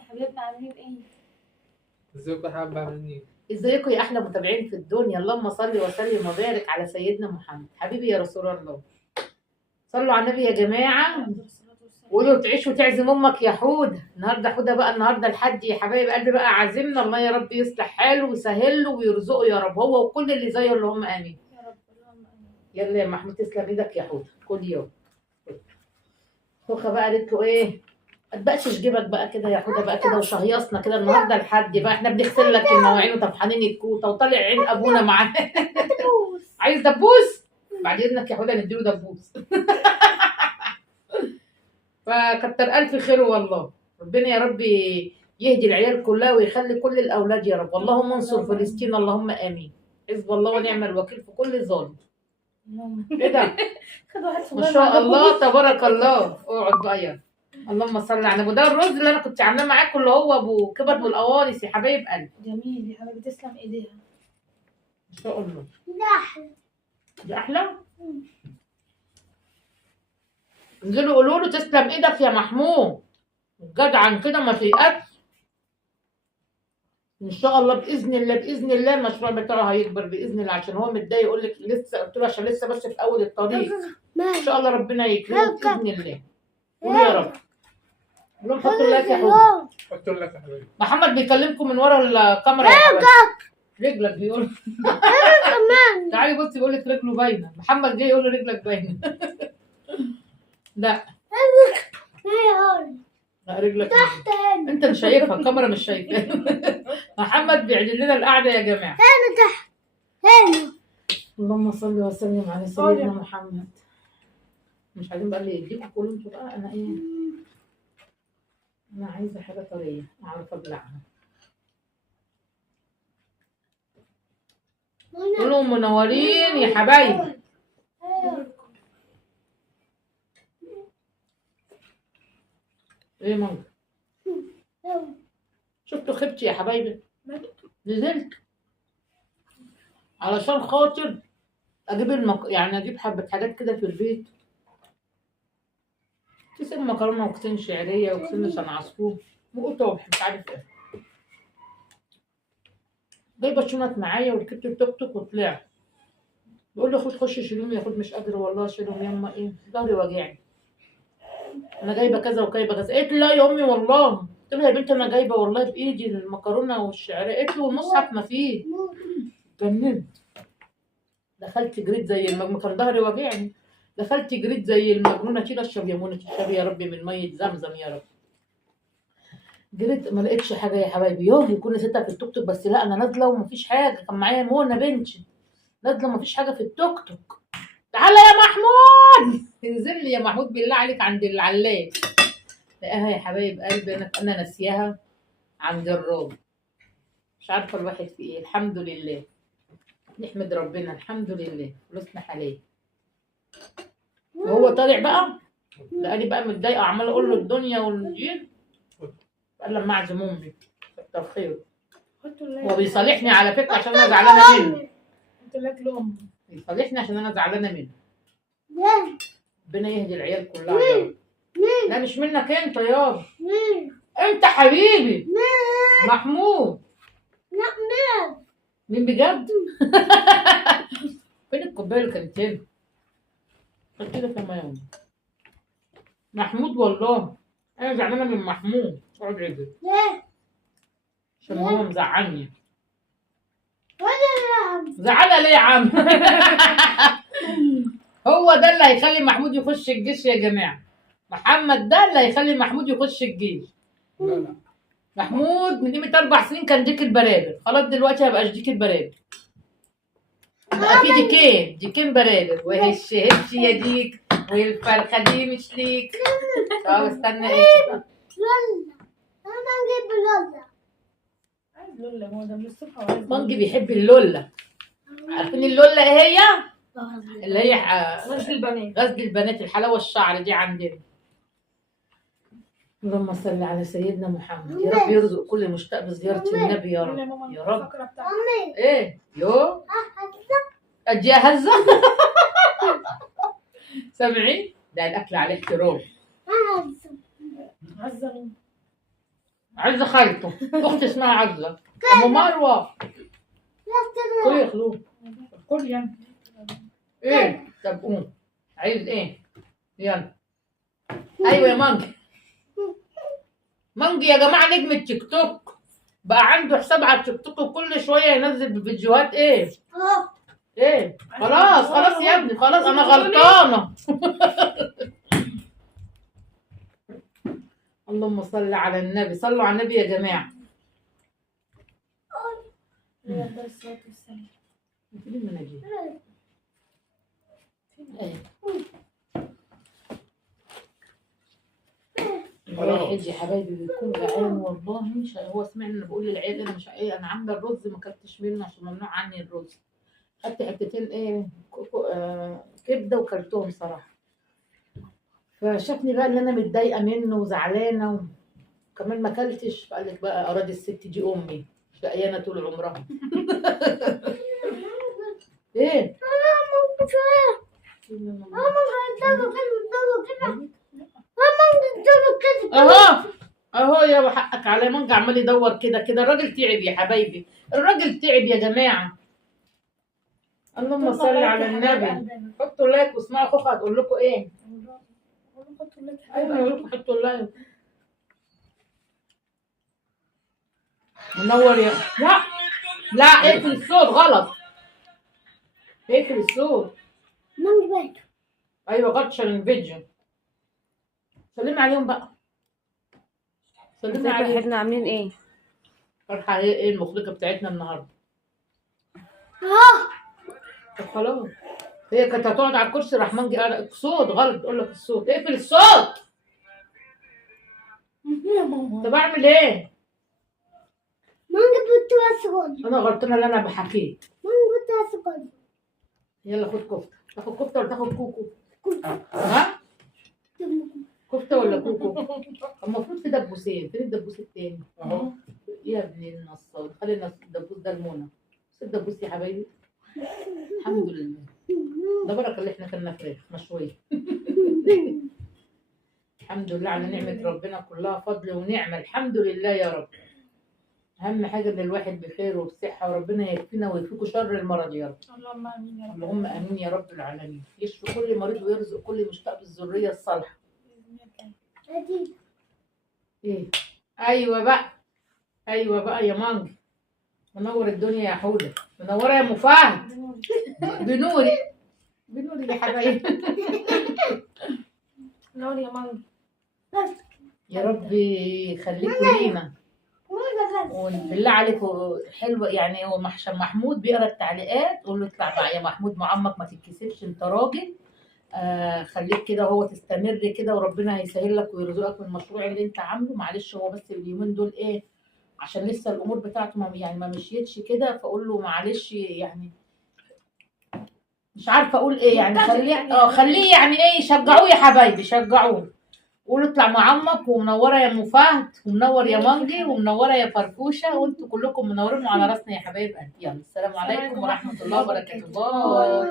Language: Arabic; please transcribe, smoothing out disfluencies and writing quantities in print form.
حبايبنا عاملين ايه؟ ازيكم يا حبايب عاملين ازيكم يا احلى متابعين في الدنيا، اللهم صل وسلم وبارك على سيدنا محمد حبيبي يا رسول الله. صلوا على النبي يا جماعه، وقولوا تعيش وتعزم امك يا حوده. النهارده حوده بقى، النهارده الحد يا حبايب قلبي بقى عازمنا، الله يا رب يصلح حاله ويسهل له ويرزقه يا رب، هو وكل اللي زيه اللهم امين. يا رب اللهم امين. يلا يا محمود تسلم ايدك يا حوده، كل يوم. خوخه بقى قالت له ايه؟ ما تبقاش جيبك بقى كده يا حوده بقى كده وشهيصنا كده النهارده الحد بقى، احنا بنغسل لك المواعين وطفحانين الكوته وطالع عين ابونا معانا. عايز دبوس؟ بعد اذنك يا حوده نديله دبوس. فكتر الف خير والله، ربنا يا رب يهدي العيال كلها ويخلي كل الاولاد يا رب، اللهم انصر فلسطين اللهم امين. حزب الله ونعم الوكيل في كل ظالم. ايه ده؟ خد واحد ما صغير شاء الله تبارك الله. اقعد بقى يلا. اللهم صل على النبي. ده الرز اللي انا كنت عاملاه معاكم اللي هو ابو كبد والقوانص يا حبايب قلبي. جميل يا حبيبي، تسلم ايديها. ما شاء الله. ده احلى. دي احلى. انزلوا قولوا له تسلم ايدك يا محمود، جدعا كده ما تيأس. ان شاء الله باذن الله باذن الله المشروع بتاعه هيكبر باذن الله، عشان هو متضايق يقول لك لسه، قلت له عشان لسه بس في اول الطريق. ان شاء الله ربنا يكرمه باذن الله. قول يا رب. قول لهم حطوا اللايك يا حبيبي. قلت لك يا حبيبي. محمد بيكلمكم من ورا الكاميرا يا حبيبي. رجلك بيقول. تعالي بصي بيقول لك رجله باينه، محمد جاي يقول له رجلك باينه. لا لا رجلك تحت. انت مش شايفها، الكاميرا مش شايفاها. محمد بيعدل لنا القعده يا جماعه. هنا تحت هنا. اللهم صل وسلم على سيدنا محمد. مش عايزين بقى اللي يديكوا كلوا انتوا بقى، انا ايه؟ انا عايزه حاجه طريه اعرف ابلعها. كلهم منورين يا حبايبي. ايه ماما؟ شفتوا خبتي يا حبايبي؟ نزلت علشان خاطر اجيب يعني اجيب حبه حاجات كده في البيت، كيسين مكرونه وكيسين شعريه وكيسين لسان عصفور وقطع مش عارف ايه. جايبه شنط معايا وركبت التوك توك وطلعت. بقول له خش شيلهم يا خد، مش قادر والله اشيلهم يما، ايه ظهري واجعني. انا جايبه كذا وجايبه كذا. قالت لي لا يا امي والله. قلت لها يا بنتي انا جايبه والله بايدي المكرونه والشعريه. قالت لي والمصحف ما فيه. جننت. دخلت جريت زي المجنون، كان ظهري واجعني. دخلت جريت زي المجنونه، كده اشرب يا منى اشربي يا ربي من ميه زمزم يا رب. جريت ما لقيتش حاجه يا حبايبي، يكون نسيتها في التوك توك، بس لا انا نازله ومفيش حاجه. كان معايا منى بنتي، نازله ومفيش حاجه في التوك توك. تعالى يا محمود، انزل لي يا محمود بالله عليك عند العلاق. لقاها يا حبايب قلبي، انا ناسياها عند الراجل. مش عارفه الواحد في ايه. الحمد لله نحمد ربنا، الحمد لله فلوسنا حلال. وهو طالع بقى لقاني بقى متضايقه عماله اقول له الدنيا والجيل. قال لما اعزم امي كتر خيره. هو بيصالحني على فكره عشان انا زعلانه منه. قلت لك لهم بيصالحني عشان انا زعلانه منه. ربنا يهدي العيال كلها يا رب. لا مش منك انت يابا، انت حبيبي محمود. مين بجد؟ فين الكوبايه اللي كانت هنا؟ قلت كده كمان محمود والله انا زعلانه من محمود. اقعد عدل عشان هو مزعلني. زعلها ليه يا عم؟ هو ده اللي هيخلي محمود يخش الجيش يا جماعه. محمد ده اللي هيخلي محمود يخش الجيش. لا محمود من قيمه 4 سنين كان ديك البرابر، خلاص دلوقتي هبقاش ديك البرابر، بقى في ديكين برابر. وهش هش يا ديك والفرخه دي مش ليك. طب استنى ايه؟ انا نجيب لولا. عايز لولا، هو ده من الصبح وعايز مانجي بيحب اللولا. عارفين اللولا ايه هي؟ اللي هي غسل البنات. غسل البنات، الحلاوه الشعر دي عندنا. اللهم صل على سيدنا محمد. يا رب يرزق كل مشتاق بزياره النبي يا رب يا رب. ايه يو اجي هزه. سامعين؟ ده الاكل عليه احترام. عزة عزة خالته، اختي اسمها عزة. ام مروه كل يا خلود، كل يعني ايه. طب قوم، عايز ايه؟ يلا. ايوه يا مانجي. مانجي يا جماعه نجم التيك توك، بقى عنده حساب على التيك توك وكل شويه ينزل بفيديوهات. ايه ايه؟ خلاص خلاص يا ابني، خلاص انا غلطانه. اللهم صل على النبي، صلوا على النبي يا جماعه. عليه الصلاة والسلام. فين المناديل؟ ايه الواحد يا حبايبي بيكون جعان والله. مش هو سمعني انا بقول للعيال انا مش ايه، انا عامله الرز ما كلتش منه عشان ممنوع عني الرز. خدت حتتين ايه كبده وكلتهم صراحه. فشافني بقى ان انا متضايقه منه وزعلانه وكمان ما كلتش، فقال لك بقى اراضي الست دي امي شقيانه طول عمرها. ايه اهو اهو يا حقك على مانجا عمال يدور كده كده. الراجل تعب يا حبايبي، الراجل تعب يا جماعه. اللهم صل على النبي. حطوا لايك واسمعوا اخوها هتقول لكم ايه. ايوه اقول لكم حطوا لايك. منور يا لا لا، اقفل الصوت غلط، اقفل الصوت. ايوه غلط عشان الفيديو. سلمي عليهم بقى، سلمي ازيكم عليهم. احنا عاملين ايه؟ فرحة ايه المخرجة بتاعتنا النهارده؟ طب خلاص، هي كانت هتقعد على الكرسي راح مانجي قال الصوت غلط، تقول لك الصوت اقفل الصوت. طب اعمل ايه؟ انا غلطانه اللي انا بحكيت. يلا خد كفته، تاخد كفته ولا تاخد كوكو؟ ها؟ كفته ولا كوكو؟ المفروض في دبوسين، فين الدبوس التاني؟ اهو يا ابن النصاب، خلي الدبوس ده المنى. بس الدبوس يا حبايبي الحمد لله، ده بركه اللي احنا كنا فراخ مشويه. الحمد لله على نعمه ربنا، كلها فضل ونعمه، الحمد لله يا رب. اهم حاجه ان الواحد بخير وبصحه، وربنا يكفينا ويكفيكوا شر المرض يا رب. اللهم امين يا رب. اللهم امين يا رب العالمين. يشفي كل مريض ويرزق كل مشتاق بالذريه الصالحه. ايه ايوه بقى، ايوه بقى يا مانجي. منور الدنيا يا حوده، منوره يا ام فهد. بنوري بنوري يا حبايبي. نور يا مانجا. يا رب يخليكوا لينا. وبالله عليكم حلوه يعني. هو محمود بيقرا التعليقات، قول له اطلع بقى يا محمود معمق، ما تتكسفش انت راجل. خليك كده وهو تستمر كده، وربنا هيسهل لك ويرزقك من المشروع اللي انت عامله. معلش هو بس اليومين دول ايه، عشان لسه الامور بتاعته ما مشيتش كده، فاقول له معلش يعني مش عارفه اقول ايه يعني. خليه يعني ايه، يشجعوه يا حبايبي، شجعوه. قولوا اطلع معمق. ومنوره يا ام فهد، ومنور يا مانجي، ومنوره يا فرفوشه، وانتوا كلكم منورين وعلى راسنا يا حبايب قلبي. يلا السلام عليكم ورحمه الله وبركاته. باي.